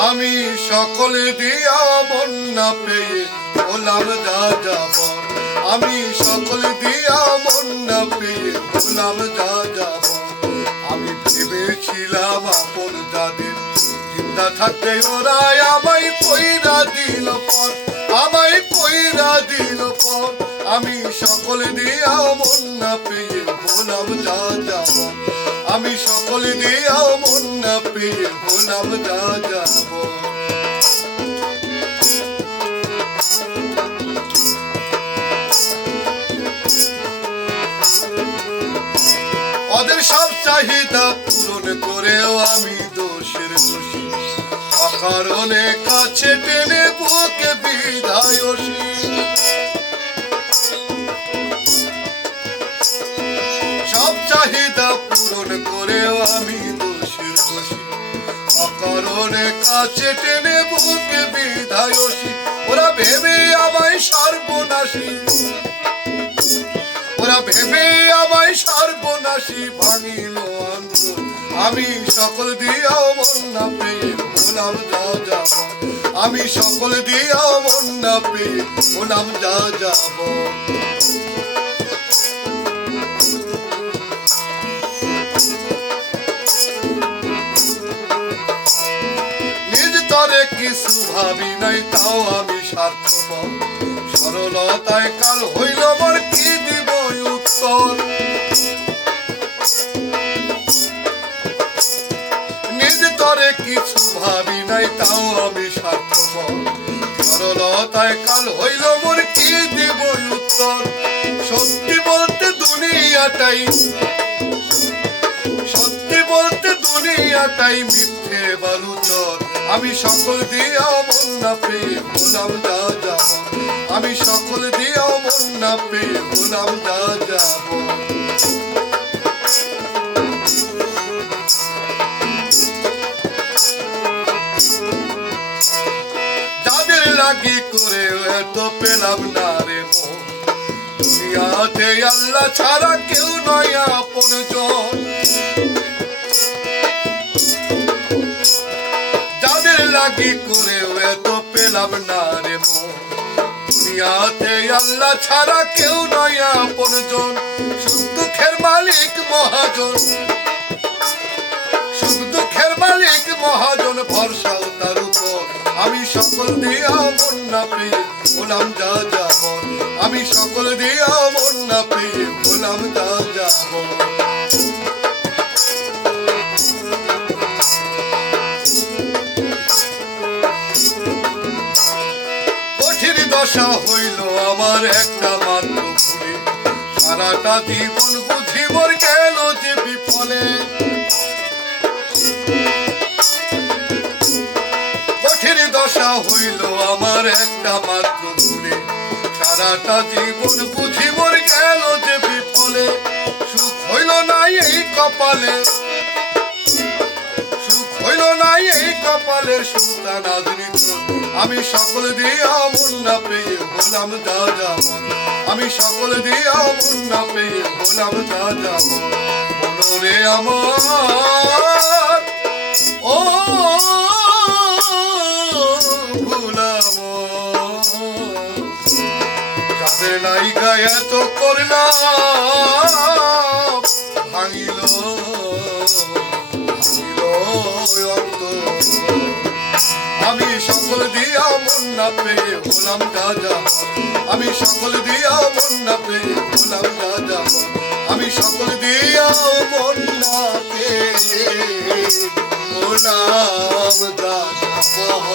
আমি সকলে দিয়া মন না পেয়ে হলাম যা যাব আমি সকলে দিয়া মন না পেয়ে হলাম যা যাব আমি ভেবেছিলাম আপন যাদের চিন্তা থাকতে ওরা আমায় কইরা দিল পর আমায় কইরা দিল পর আমি সকলে দিয়া মন না পেয়ে হলাম যা যাব আমি সকলে দিয়া মন ওদের সব চাহিদা পূরণ করেও আমি দোষের দোষী। অকারণে কাছে টেনে বুকে বিদায়সী সব চাহিদা পূরণ করেও আমি অকারণে কাছে টেনে বুকে বিদায়সী ওরা ভেবে আমায় সর্বনাশী। ওরা ভেবে আমায় সর্বনাশী ভাঙিল আমি সকল দিয়াও মন না পেয়ে হলাম যা যাব আমি সকল দিয়াও মন না পেয়ে হলাম যা যাব ভাবি নাই তাও আমি স্বার্থপর। সরলতায় কাল হইল মোর কি দিব উত্তর? নিজ তরে কিছু ভাবি নাই, তাও আমি স্বার্থপর। সরলতায় কাল হইল কি দিব উত্তর? সত্যি বলতে দুনিয়াটাই সত্যি বলতে দুনিয়াটাই মিথ্যে বালুচর। আমি সকল দিয়াও মন না পেয়ে হলাম যাব আমি সকল দিয়াও মন না পেয়ে হলাম যাব যাদের লাগি করে এত পেলাম না রে মন। দুনিয়াতে আল্লাহ ছাড়া কেউ নয় আপন জন। যাদের করে এত পেলাম না রে মন? দুনিয়াতে আল্লাহ ছাড়া কেউ নয় আপন সুখ দুঃখের মালিক মহাজন। সুখ দুঃখের মালিক মহাজন, ভরসাও তার উপর। আমি সকল দিয়া মন না পেয়ে হলাম যা যাব আমি সকল দিয়া মন না পেয়ে হলাম যা যাব দশা হইল আমার একটা মাত্র ভুলে। সারাটা জীবন বুঝি মোর গেল যে বিফলে। কঠিন দশা হইল আমার একটা মাত্র ভুলে। সারাটা জীবন বুঝি মোর গেল যে বিফলে। সুখ হইল না এই কপালে। আধুনিক আমি সকল দিয়া মন না পেয়ে হলাম যাব আমি সকল দিয়া মন না পেয়ে হলাম যাব মনরে আমার, ও ভুলাম যাদের করলাম না পেয়ে হলাম যা আমি সকল দিয়া না পেয়ে হলাম যা আমি সকল দিয়া না পেয়ে হলাম যাব